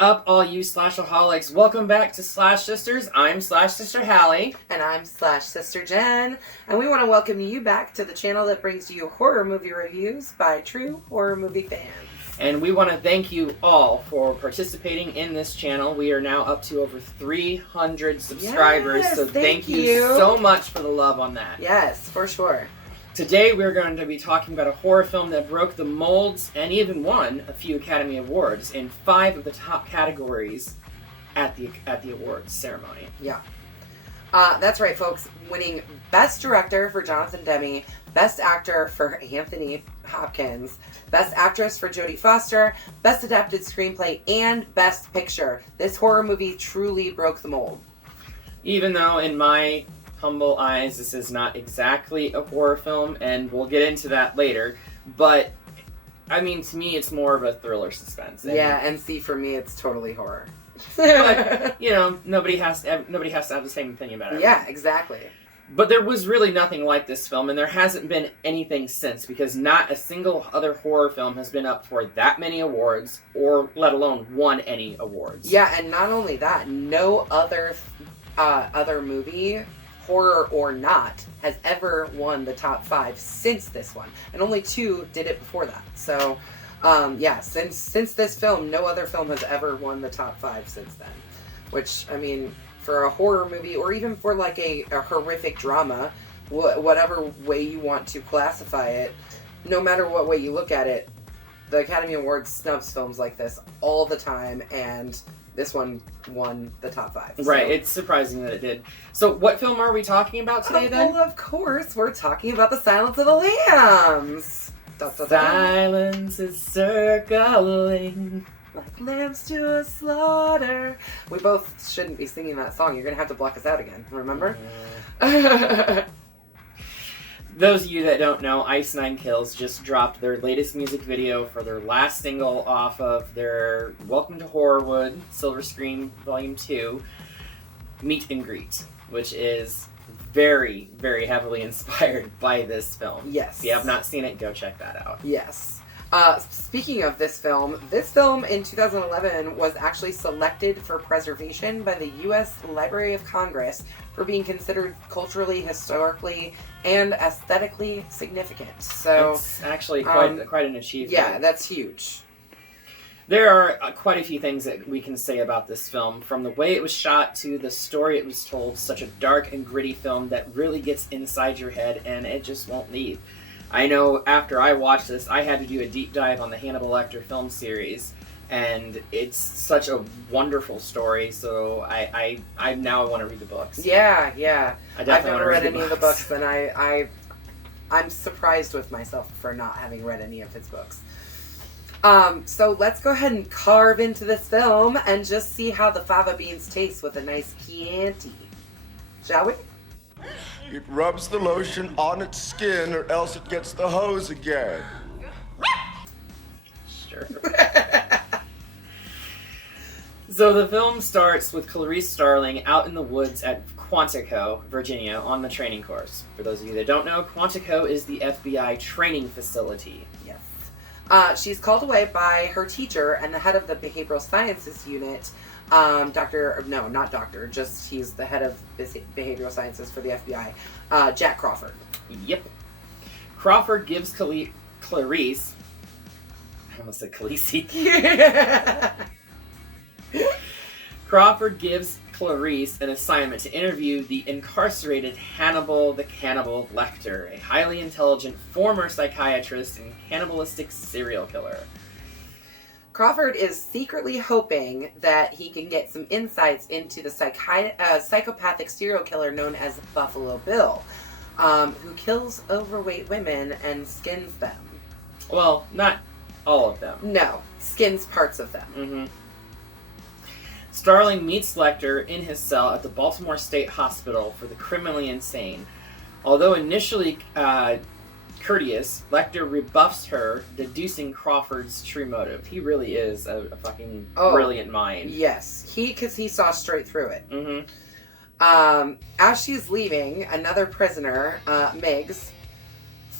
up, all you slashaholics? Welcome back to Slash Sisters. I'm Slash Sister Hallie. And I'm Slash Sister Jen. And we want to welcome you back to the channel that brings you horror movie reviews by true horror movie fans. And we want to thank you all for participating in this channel. We are now up to over 300 subscribers. Yes, so thank you so much for the love on that. Yes, for sure. Today we're going to be talking about a horror film that broke the molds and even won a few Academy Awards in 5 of the top categories at the awards ceremony. Yeah. That's right, folks. Winning Best Director for Jonathan Demme, Best Actor for Anthony Hopkins, Best Actress for Jodie Foster, Best Adapted Screenplay, and Best Picture. This horror movie truly broke the mold. Even though, in my humble eyes, this is not exactly a horror film, and we'll get into that later, but, I mean, to me, it's more of a thriller suspense. And see, for me, it's totally horror. But, you know, nobody has to have the same opinion about it. Yeah, exactly. But there was really nothing like this film, and there hasn't been anything since, because not a single other horror film has been up for that many awards, or let alone won any awards. Yeah, and not only that, no other movie, horror or not, has ever won the top 5 since this one. And only 2 did it before that. So, since this film, no other film has ever won the top 5 since then. Which, I mean, for a horror movie, or even for like a horrific drama, whatever way you want to classify it, no matter what way you look at it, the Academy Awards snubs films like this all the time, and this one won the top 5. So. Right, it's surprising that it did. So what film are we talking about today, then? Well, of course, we're talking about The Silence of the Lambs. Silence is circling like lambs to a slaughter. We both shouldn't be singing that song. You're going to have to block us out again, remember? Those of you that don't know, Ice Nine Kills just dropped their latest music video for their last single off of their Welcome to Horrorwood Silver Screen Volume 2 Meet and Greet, which is very, very heavily inspired by this film. Yes. If you have not seen it, go check that out. Yes. Speaking of this film in 2011 was actually selected for preservation by the U.S. Library of Congress for being considered culturally, historically, and aesthetically significant. So it's actually quite an achievement. Yeah, that's huge. There are quite a few things that we can say about this film, from the way it was shot to the story it was told. Such a dark and gritty film that really gets inside your head and it just won't leave. I know after I watched this, I had to do a deep dive on the Hannibal Lecter film series, and it's such a wonderful story, so I now want to read the books. Yeah. I've never read any of the books, and I'm surprised with myself for not having read any of his books. So let's go ahead and carve into this film and just see how the fava beans taste with a nice Chianti. Shall we? It rubs the lotion on its skin or else it gets the hose again. Sure. So the film starts with Clarice Starling out in the woods at Quantico, Virginia, on the training course. For those of you that don't know, Quantico is the FBI training facility. Yes. She's called away by her teacher and the head of the behavioral sciences unit, he's the head of behavioral sciences for the FBI, Jack Crawford. Yep. Crawford gives Clarice, I almost said Khaleesi. Crawford gives Clarice an assignment to interview the incarcerated Hannibal the Cannibal Lecter, a highly intelligent former psychiatrist and cannibalistic serial killer. Crawford is secretly hoping that he can get some insights into the psychopathic serial killer known as Buffalo Bill, who kills overweight women and skins them. Well, not all of them. No, skins parts of them. Mm-hmm. Starling meets Lecter in his cell at the Baltimore State Hospital for the criminally insane. Although initially courteous, Lecter rebuffs her, deducing Crawford's true motive. He really is a fucking brilliant mind. Yes, because he saw straight through it. Mm-hmm. As she's leaving, another prisoner, Miggs,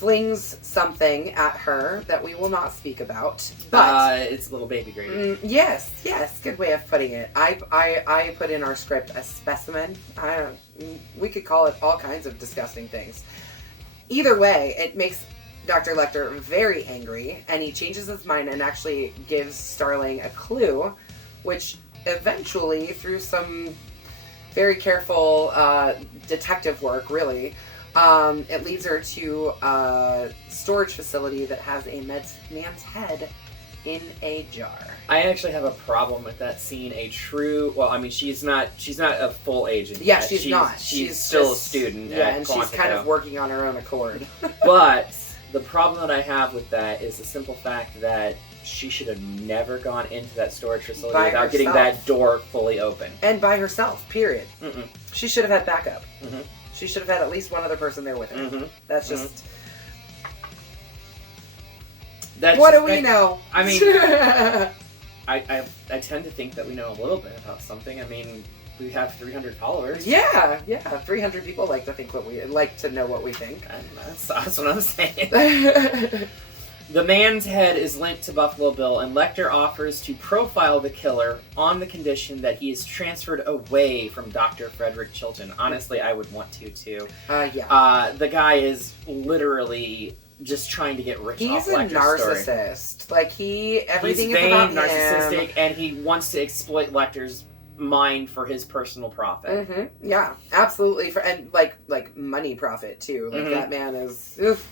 flings something at her that we will not speak about. But it's a little baby gravy. Yes, good way of putting it. I put in our script a specimen. We could call it all kinds of disgusting things. Either way, it makes Dr. Lecter very angry, and he changes his mind and actually gives Starling a clue, which eventually, through some very careful detective work, really, it leads her to a storage facility that has a man's head in a jar. I actually have a problem with that scene. She's not a full agent. Yeah, yet. she's not. She's still a student. Yeah, at and Quantico. she's kind of working on her own accord. But the problem that I have with that is the simple fact that she should have never gone into that storage facility without getting that door fully open. And by herself, period. Mm-mm. She should have had backup. Mm-hmm. She should have had at least one other person there with her. Mm-hmm. That's just... That's what just, do we know? I mean, I tend to think that we know a little bit about something. I mean, we have 300 followers. Yeah. 300 people like to think to know what we think. And that's what I'm saying. The man's head is linked to Buffalo Bill, and Lecter offers to profile the killer on the condition that he is transferred away from Dr. Frederick Chilton. Honestly, I would want to, too. Yeah. The guy is literally just trying to get rich off Lecter's narcissist. story. Like, everything He's is vain, about narcissistic, him. and he wants to exploit Lecter's mind for his personal profit. Mm-hmm. Yeah, absolutely. And money profit, too. Like, that man is... Oof.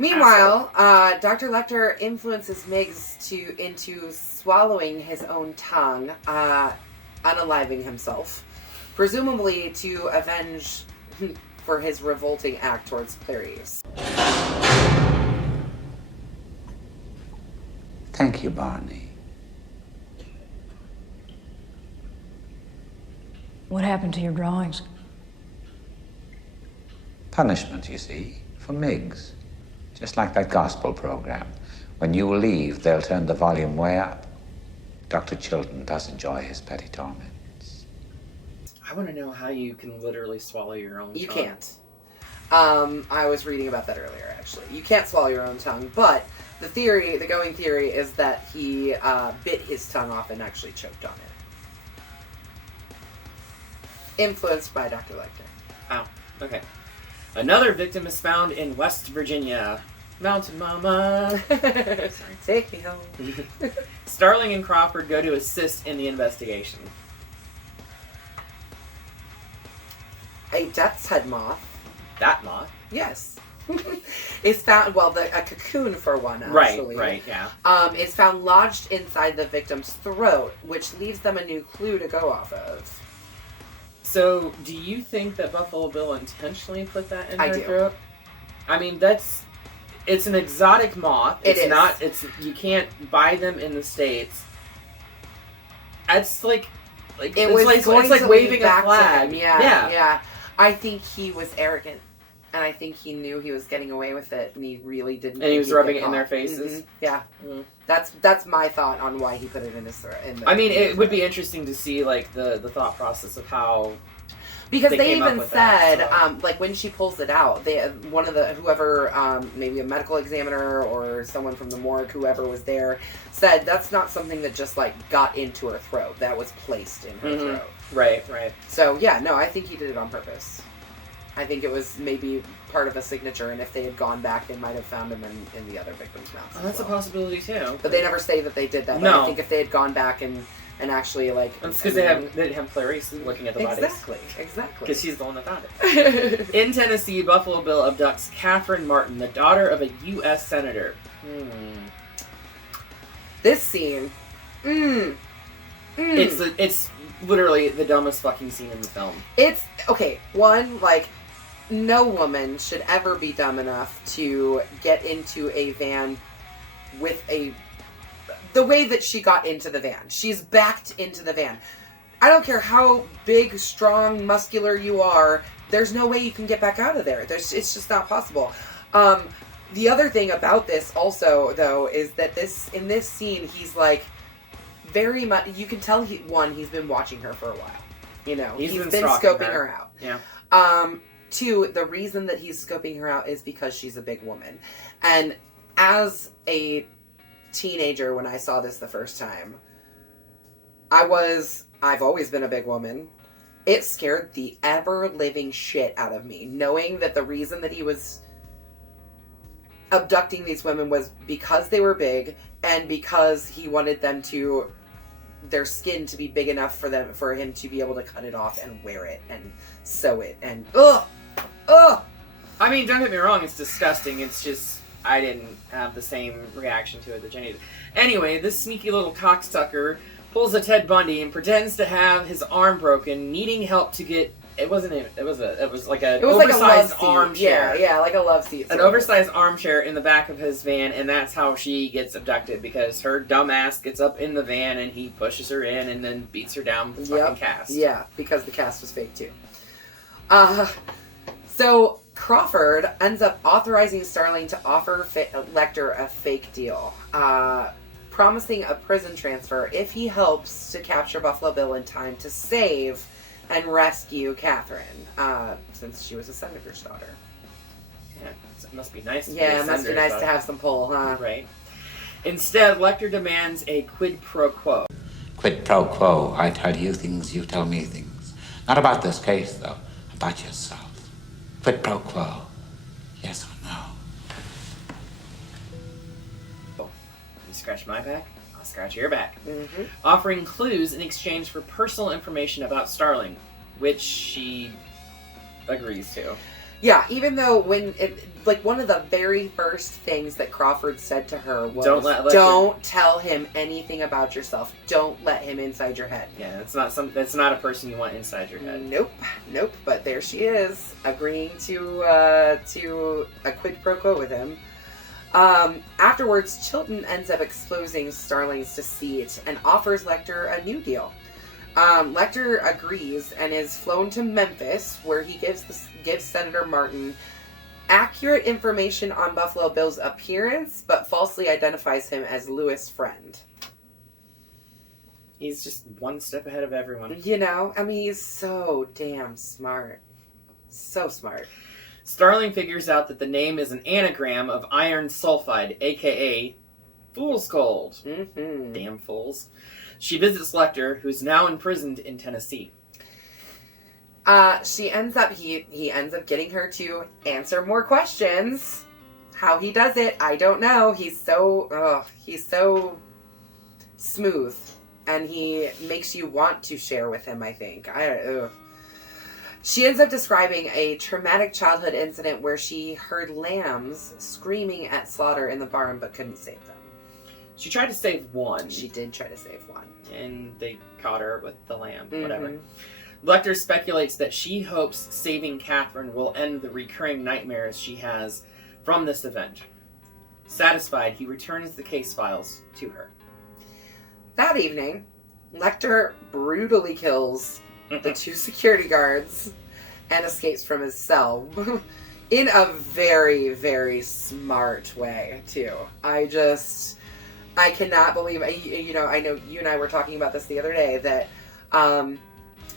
Meanwhile, Dr. Lecter influences Miggs into swallowing his own tongue, unaliving himself, presumably to avenge for his revolting act towards Clarice. Thank you, Barney. What happened to your drawings? Punishment, you see, for Miggs. Just like that gospel program. When you leave, they'll turn the volume way up. Dr. Chilton does enjoy his petty torments. I want to know how you can literally swallow your own tongue. You can't. I was reading about that earlier, actually. You can't swallow your own tongue, but the going theory is that he bit his tongue off and actually choked on it. Influenced by Dr. Lecter. Oh, okay. Another victim is found in West Virginia. Mountain Mama. Sorry. Take me home. Starling and Crawford go to assist in the investigation. A death's head moth. That moth? Yes. Is found, a cocoon for one, actually. Right, yeah. Is found lodged inside the victim's throat, which leaves them a new clue to go off of. So, do you think that Buffalo Bill intentionally put that in her do. throat? I mean, it's an exotic moth. You can't buy them in the States. It's like waving a flag. Yeah. I think he was arrogant. And I think he knew he was getting away with it, and he really didn't. And he was rubbing it in their faces. Mm-hmm. Yeah, that's my thought on why he put it in his throat. It would be interesting to see the thought process of how. Because they even said, when she pulls it out, whoever, maybe a medical examiner or someone from the morgue, whoever was there, said that's not something that just got into her throat. That was placed in her throat. Right. So I think he did it on purpose. I think it was maybe part of a signature, and if they had gone back, they might have found him in the other victim's mouth. Oh, that's a possibility too. But they never say that they did that. No. But I think if they had gone back and actually it's because they have Clarice looking at the bodies. Exactly. Because she's the one that found it. In Tennessee, Buffalo Bill abducts Catherine Martin, the daughter of a U.S. senator. This scene. It's literally the dumbest fucking scene in the film. It's okay. One, no woman should ever be dumb enough to get into a van with the way that she got into the van. She's backed into the van. I don't care how big, strong, muscular you are. There's no way you can get back out of there. It's just not possible. The other thing about this also, though, is that in this scene, he's very much. You can tell he's been watching her for a while. He's been scoping her out. Yeah. 2, the reason that he's scoping her out is because she's a big woman. And as a teenager, when I saw this the first time, I've always been a big woman. It scared the ever-living shit out of me, knowing that the reason that he was abducting these women was because they were big and because he wanted their skin to be big enough for him to be able to cut it off and wear it and sew it and ugh. I mean, don't get me wrong, it's disgusting. It's just I didn't have the same reaction to it that Jenny did. Anyway, this sneaky little cocksucker pulls a Ted Bundy and pretends to have his arm broken, needing help to get. It was like an oversized armchair. Yeah, like a love seat. An oversized armchair in the back of his van, and that's how she gets abducted, because her dumbass gets up in the van and he pushes her in and then beats her down with the fucking cast. Yeah, because the cast was fake too. So Crawford ends up authorizing Starling to offer Lecter a fake deal, promising a prison transfer if he helps to capture Buffalo Bill in time to save and rescue Catherine, since she was a senator's daughter. Yeah, it must be nice. It must be nice to have some pull, huh? Right. Instead, Lecter demands a quid pro quo. Quid pro quo. I tell you things, you tell me things. Not about this case, though. About yourself. Quid pro quo. Yes or no? You scratch my back, I'll scratch your back. Mm-hmm. Offering clues in exchange for personal information about Starling, which she agrees to. Yeah, even though one of the very first things that Crawford said to her was, don't tell him anything about yourself. Don't let him inside your head. Yeah, that's not a person you want inside your head. Nope. But there she is, agreeing to a quid pro quo with him. Afterwards, Chilton ends up exposing Starling's deceit and offers Lecter a new deal. Lecter agrees and is flown to Memphis, where he gives Senator Martin accurate information on Buffalo Bill's appearance, but falsely identifies him as Lewis' friend. He's just one step ahead of everyone. He's so damn smart. So smart. Starling figures out that the name is an anagram of iron sulfide, aka Fool's Gold. Mm-hmm. Damn fools. She visits Lecter, who's now imprisoned in Tennessee. He ends up getting her to answer more questions. How he does it, I don't know. He's so smooth, and he makes you want to share with him, I think. She ends up describing a traumatic childhood incident where she heard lambs screaming at slaughter in the barn but couldn't save them. She tried to save one. She did try to save one. And they caught her with the lamb, Mm-hmm. whatever. Lecter speculates that she hopes saving Catherine will end the recurring nightmares she has from this event. Satisfied, he returns the case files to her. That evening, Lecter brutally kills the 2 security guards and escapes from his cell in a very, very smart way, too. I cannot believe, I know you and I were talking about this the other day, that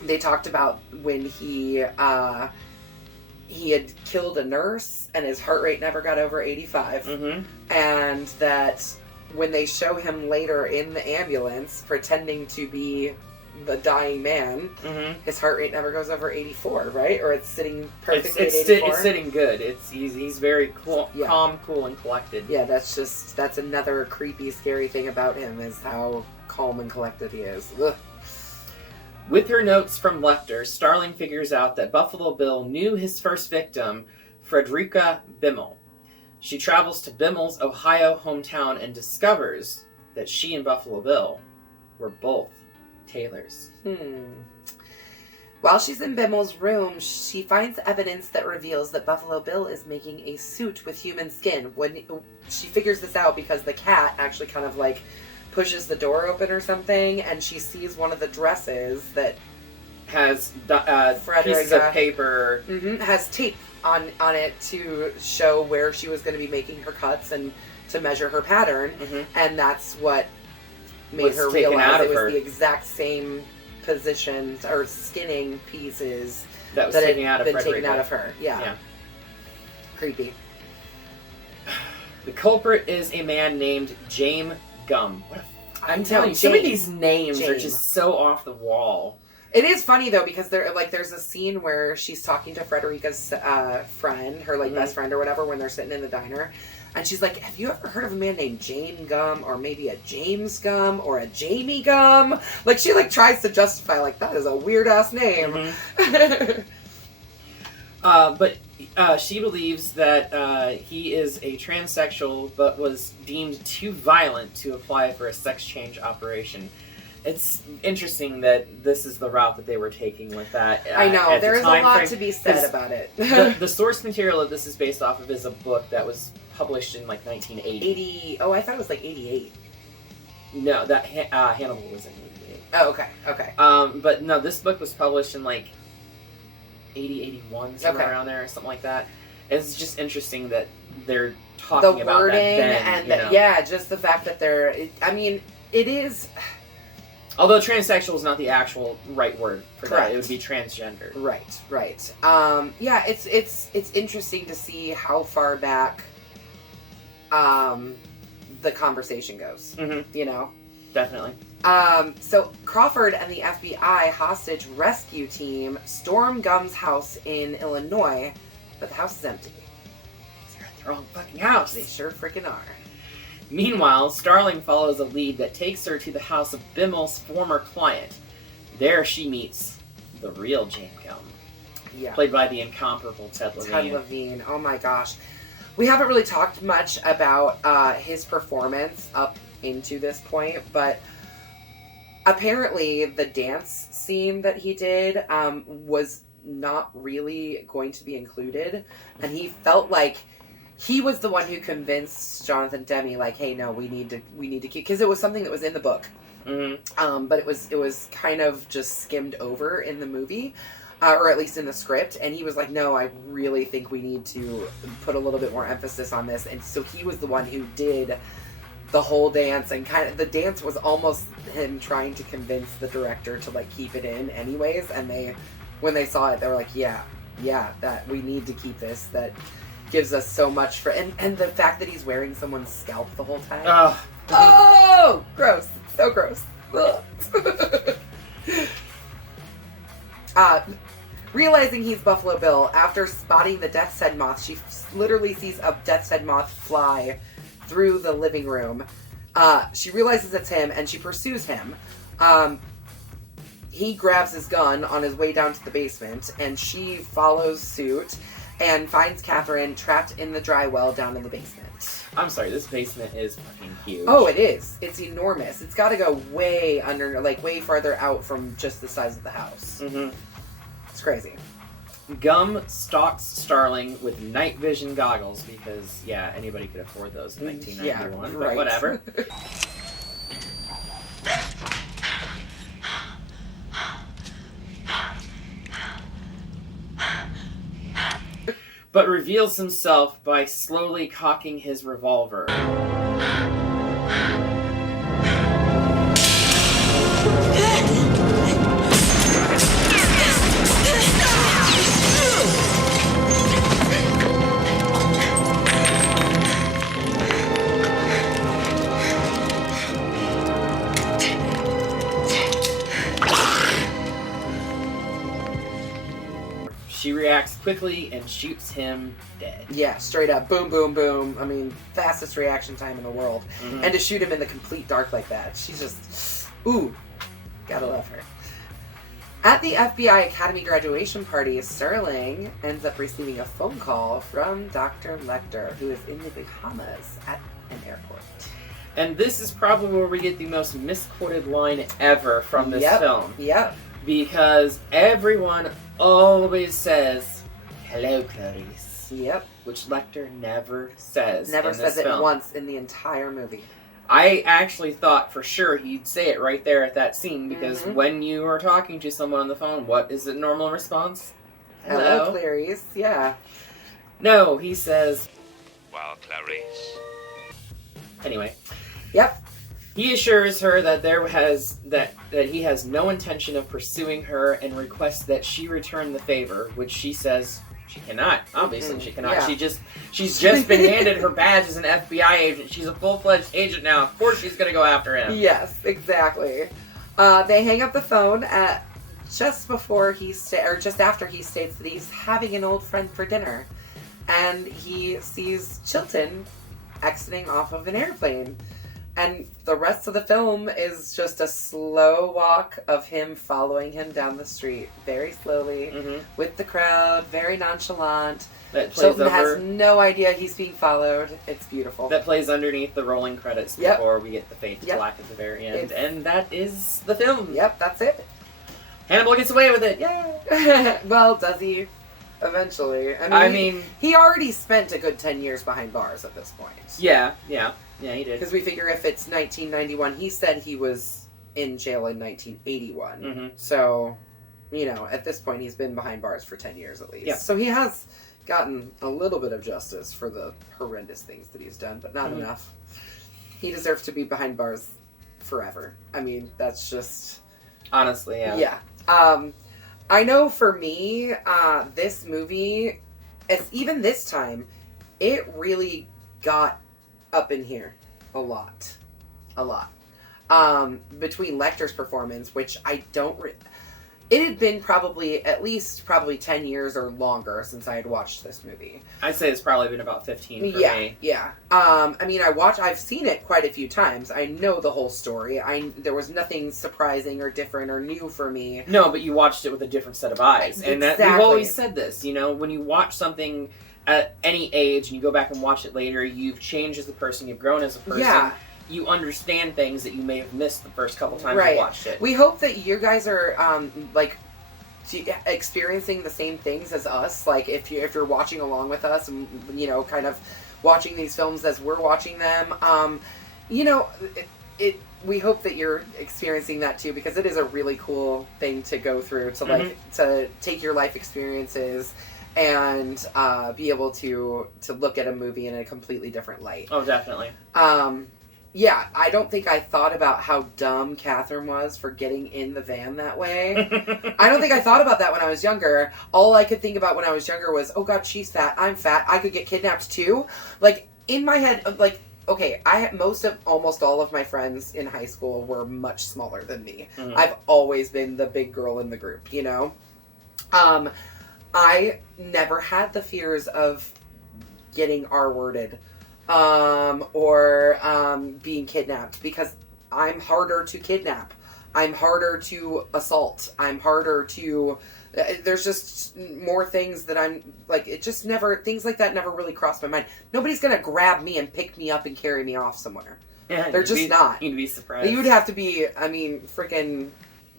they talked about when he had killed a nurse and his heart rate never got over 85. Mm-hmm. And that when they show him later in the ambulance pretending to be the dying man, mm-hmm. his heart rate never goes over 84, right? Or it's sitting perfectly at 84. It's sitting good. He's very calm, cool, and collected. Yeah, that's another creepy, scary thing about him, is how calm and collected he is. Ugh. With her notes from Lecter, Starling figures out that Buffalo Bill knew his first victim, Frederica Bimmel. She travels to Bimmel's Ohio hometown and discovers that she and Buffalo Bill were both tailors. While she's in Bimmel's room, she finds evidence that reveals that Buffalo Bill is making a suit with human skin. When she figures this out because the cat actually kind of pushes the door open or something, and she sees one of the dresses that has pieces of paper. Mm-hmm, has tape on it to show where she was going to be making her cuts and to measure her pattern, mm-hmm. and that's what made her realize it was the exact same positions or skinning pieces that was that taken had out of been Frederica. taken out of her. Yeah. Yeah. Creepy. The culprit is a man named James Gum. I'm telling you, some of these names are just so off the wall. It is funny though, because there's a scene where she's talking to Frederica's friend, her best friend or whatever, when they're sitting in the diner, and she's like, "Have you ever heard of a man named Jane Gum, or maybe a James Gum, or a Jamie Gum?" Like she tries to justify that is a weird ass name. But she believes that he is a transsexual, but was deemed too violent to apply for a sex change operation. It's interesting that this is the route that they were taking with that. I know. There is a lot to be said about it. the source material that this is based off of is a book that was published in 1980. Oh, I thought it was 88. No, that Hannibal was in 88. Oh, okay. But no, this book was published in 80, 81, somewhere around there, something like that. It's just interesting that they're talking about wording that then, and just the fact that it is. Although transsexual is not the actual right word for Correct. that, it would be transgender. Right. It's interesting to see how far back the conversation goes. Mm-hmm. Definitely. So Crawford and the FBI hostage rescue team storm Gum's house in Illinois, but the house is empty. They're at the wrong fucking house. They sure freaking are. Meanwhile, Starling follows a lead that takes her to the house of Bimmel's former client. There she meets the real James Gum. Yeah. Played by the incomparable Ted Levine. Ted Levine. Oh my gosh. We haven't really talked much about his performance up into this point, but apparently the dance scene that he did was not really going to be included, and he felt like he was the one who convinced Jonathan Demme, hey, no, we need to keep, because it was something that was in the book, but it was kind of just skimmed over in the movie, or at least in the script, and he was like, no, I really think we need to put a little bit more emphasis on this, and so he was the one who did the whole dance, and the dance was almost him trying to convince the director to keep it in anyways, and when they saw it, they were like, yeah, that we need to keep this, that gives us so much for, and the fact that he's wearing someone's scalp the whole time. Oh, gross. So gross. Realizing he's Buffalo Bill, after spotting the death's head moth, she literally sees a death's head moth fly through the living room. She realizes it's him, and she pursues him. He grabs his gun on his way down to the basement, and she follows suit and finds Catherine trapped in the dry well down in the basement. I'm sorry, this basement is fucking huge. Oh, it is. It's enormous. It's got to go way under, way farther out from just the size of the house. Mm-hmm. It's crazy. Gum stalks Starling with night vision goggles because, anybody could afford those in 1991, but whatever. But reveals himself by slowly cocking his revolver. She reacts quickly and shoots him dead. Yeah, straight up. Boom, boom, boom. I mean, fastest reaction time in the world. Mm-hmm. And to shoot him in the complete dark like that. She's just, ooh, gotta love her. At the FBI Academy graduation party, Starling ends up receiving a phone call from Dr. Lecter, who is in the Bahamas at an airport. And this is probably where we get the most misquoted line ever from this film. Yep. Because everyone always says, "Hello, Clarice." Yep. Which Lecter never says. Never says it film. once in the entire movie. I actually thought for sure he'd say it right there at that scene, because when you are talking to someone on the phone, what is the normal response? Hello, Clarice. Yeah. No, he says, "Well, Clarice." Anyway. Yep. He assures her that that he has no intention of pursuing her and requests that she return the favor, which she says she cannot. Obviously, she cannot. Yeah. She's just been handed her badge as an FBI agent. She's a full-fledged agent now. Of course, she's gonna go after him. Yes, exactly. They hang up the phone at just before just after he states that he's having an old friend for dinner, and he sees Chilton exiting off of an airplane. And the rest of the film is just a slow walk of him following him down the street, very slowly, with the crowd, very nonchalant. Chilton has no idea he's being followed. It's beautiful. That plays underneath the rolling credits before we get the fade to black at the very end. And that is the film. Yep, that's it. Hannibal gets away with it. Yay! Well, does he? Eventually. I mean, he already spent a good 10 years behind bars at this point. Yeah, he did. Because we figure if it's 1991, he said he was in jail in 1981. Mm-hmm. So, at this point, he's been behind bars for 10 years at least. Yeah. So he has gotten a little bit of justice for the horrendous things that he's done, but not enough. He deserves to be behind bars forever. I mean, that's just... Honestly, yeah. Yeah. I know for me, this movie, even this time, it really got up in here a lot. Between Lecter's performance, which I don't... It had been at least 10 years or longer since I had watched this movie. I'd say it's probably been about 15 for me. Yeah. I mean, I've seen it quite a few times. I know the whole story. There was nothing surprising or different or new for me. No, but you watched it with a different set of eyes. And Exactly. we've always said this, when you watch something at any age and you go back and watch it later, you've changed as a person, you've grown as a person. Yeah. You understand things that you may have missed the first couple times you watched it. We hope that you guys are experiencing the same things as us. Like if you're watching along with us and kind of watching these films as we're watching them. We hope that you're experiencing that too, because it is a really cool thing to go through to take your life experiences and be able to look at a movie in a completely different light. Oh, definitely. Yeah, I don't think I thought about how dumb Catherine was for getting in the van that way. I don't think I thought about that when I was younger. All I could think about when I was younger was, oh god, she's fat, I'm fat, I could get kidnapped too. Like, in my head, okay, almost all of my friends in high school were much smaller than me. Mm-hmm. I've always been the big girl in the group, I never had the fears of getting R-worded. Or being kidnapped, because I'm harder to kidnap. I'm harder to assault. I'm harder to... there's just more things that I'm... things like that never really crossed my mind. Nobody's gonna grab me and pick me up and carry me off somewhere. Yeah, they're just not. You'd be surprised. You would have to be, freaking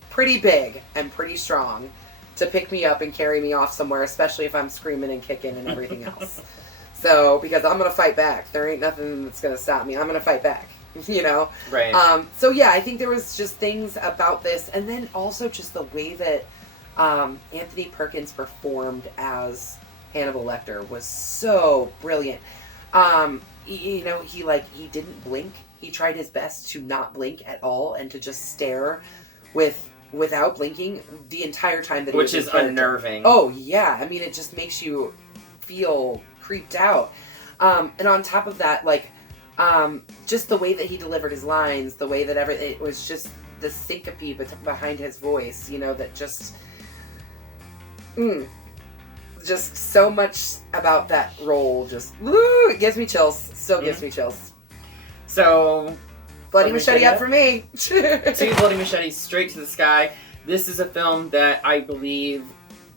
pretty big and pretty strong to pick me up and carry me off somewhere, especially if I'm screaming and kicking and everything else. So, because I'm going to fight back. There ain't nothing that's going to stop me. I'm going to fight back, Right. So, yeah, I think there was just things about this. And then also just the way that Anthony Perkins performed as Hannibal Lecter was so brilliant. He didn't blink. He tried his best to not blink at all and to just stare without blinking the entire time that he was in character. Which is unnerving. Oh, yeah. I mean, it just makes you feel creeped out. And on top of that, just the way that he delivered his lines, the way that it was just the syncope behind his voice, that just so much about that role just, it gives me chills. Still gives me chills. So, Bloody Machete up for me. 2 Bloody Machetes straight to the sky. This is a film that I believe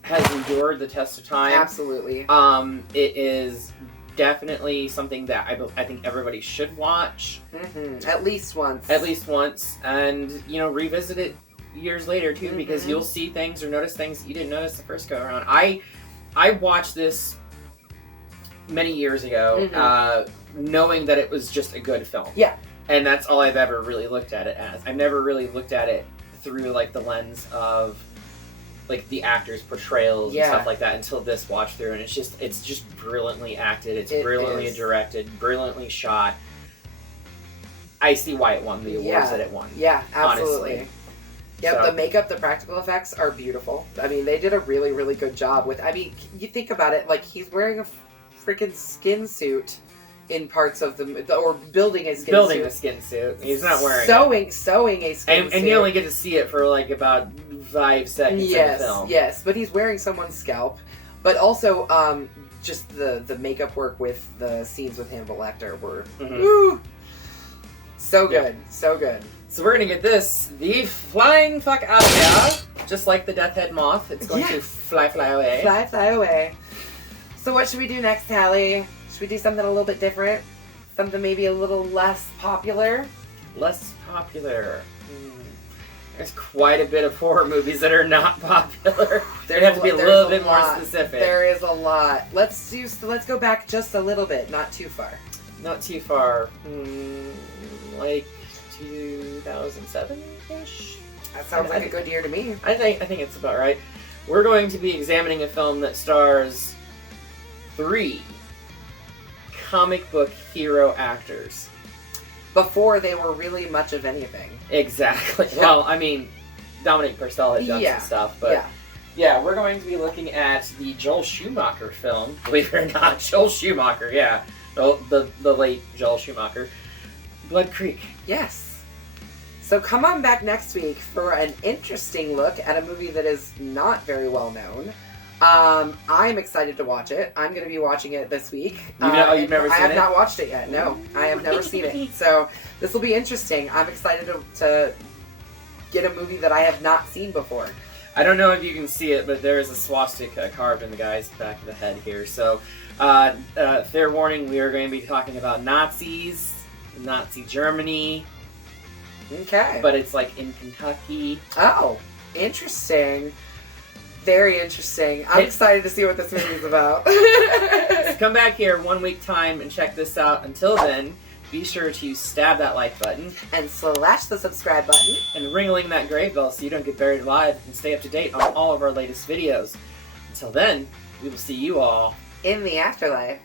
has endured the test of time. Absolutely. It is definitely something that I think everybody should watch. Mm-hmm. At least once. And, revisit it years later, too, because you'll see things or notice things that you didn't notice the first go around. I watched this many years ago, knowing that it was just a good film. Yeah. And that's all I've ever really looked at it as. I've never really looked at it through, the lens of the actors' portrayals and stuff like that until this watch through, and it's just brilliantly acted. It's brilliantly directed, brilliantly shot. I see why it won the awards Yeah. that it won. Yeah, absolutely. Honestly. Yep, So- the makeup, the practical effects are beautiful. I mean, they did a really, really good job with. I mean, you think about it, like he's wearing a freaking skin suit in parts of or building a skin Building suit. a skin suit. He's not wearing it. Sewing a skin suit. And you only get to see it for like about 5 seconds in the film. Yes, but he's wearing someone's scalp. But also, just the makeup work with the scenes with Hannibal Lecter were woo, so good, so good. So we're gonna get the flying fuck out of here, just like the death head moth. It's going to fly away. Fly away. So what should we do next, Hallie? Should we do something a little bit different? Something maybe a little less popular? Less popular. There's quite a bit of horror movies that are not popular. They have to be a little bit more specific. There is a lot. Let's go back just a little bit, not too far. Not too far. Like 2007-ish? That sounds like a good year to me. I think it's about right. We're going to be examining a film that stars 3 comic book hero actors. Before they were really much of anything. Exactly. Yeah. Well, I mean, Dominic Purcell had done some stuff, but yeah, we're going to be looking at the Joel Schumacher film. Believe it or not, Joel Schumacher, yeah. The late Joel Schumacher. Blood Creek. Yes. So come on back next week for an interesting look at a movie that is not very well known. I'm excited to watch it. I'm going to be watching it this week. You've never seen it? I have not watched it yet. No, I have never seen it. So this will be interesting. I'm excited to get a movie that I have not seen before. I don't know if you can see it, but there is a swastika carved in the guy's back of the head here. So, fair warning, we are going to be talking about Nazis, Nazi Germany. Okay. But it's like in Kentucky. Oh, interesting. Very interesting. I'm excited to see what this movie is about. So come back here 1 week time and check this out. Until then, be sure to stab that like button. And slash the subscribe button. And ring-a-ling that gray bell so you don't get buried alive and stay up to date on all of our latest videos. Until then, we will see you all in the afterlife.